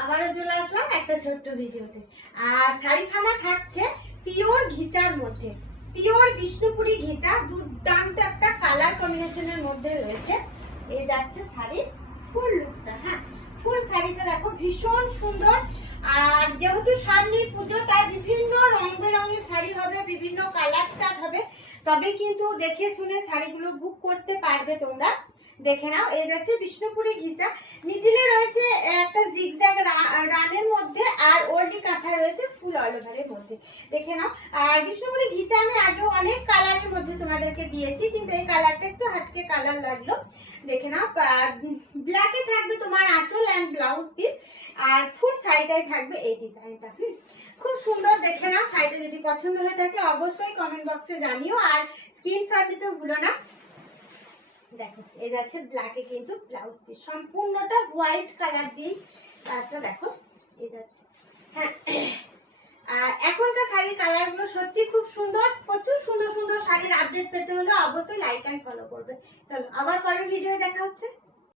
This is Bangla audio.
আবারও চলে আসলাম একটা ছোট্ট ভিডিওতে। আর শাড়িখানা থাকছে পিওর ঘিচার মধ্যে, পিওর বিষ্ণুপুরি ঘিচা, দুর্দান্ত একটা কালার কম্বিনেশনের মধ্যে রয়েছে। এই যাচ্ছে শাড়ির ফুল লুকটা। হ্যাঁ, ফুল শাড়িটা দেখো ভীষণ সুন্দর। আর যেহেতু সামনে পুজো, তাই বিভিন্ন রং বেরঙের শাড়ি হবে, বিভিন্ন কালার চার্ট হবে। তবে কিন্তু দেখে শুনে শাড়িগুলো বুক করতে পারবে তোমরা। দেখে নাও, এই যাচ্ছে বিষ্ণুপুরি ঘিচা, মিডিলে রয়েছে একটা জিগজ্যাগ রানের মধ্যে, আর ওল্ডি কাঁথা রয়েছে ফুল অল ওভারের মধ্যে। দেখে নাও। আর বিষ্ণুপুরি ঘিচা আমি আগে অনেক কালারের মধ্যে তোমাদেরকে দিয়েছি, কিন্তু এই কালারটা একটু হাটকে কালার লাগলো। দেখে নাও, ব্ল্যাকে থাকবে তোমার আঁচল অ্যান্ড ব্লাউজ পিস, আর ফুল শাড়িটাই থাকবে এই ডিজাইনটা। খুব সুন্দর। দেখে নাও, শাড়িটা যদি পছন্দ হয়ে থাকে অবশ্যই কমেন্ট বক্সে জানিও, আর স্ক্রিনশট নিতে ভুলো না। দেখো, এই যাচ্ছে ব্ল্যাকে কিন্তু ব্লাউজ পিস, সম্পূর্ণটা হোয়াইট কালার দিয়ে কাজটা দেখো এই যাচ্ছে। হ্যাঁ, আর এখনকার শাড়ির কালারগুলো সত্যি খুব সুন্দর। প্রচুর সুন্দর সুন্দর শাড়ির আপডেট পেতে হলে অবশ্যই লাইক অ্যান্ড ফলো করবে। চলো, আবার পরের ভিডিও দেখা হচ্ছে।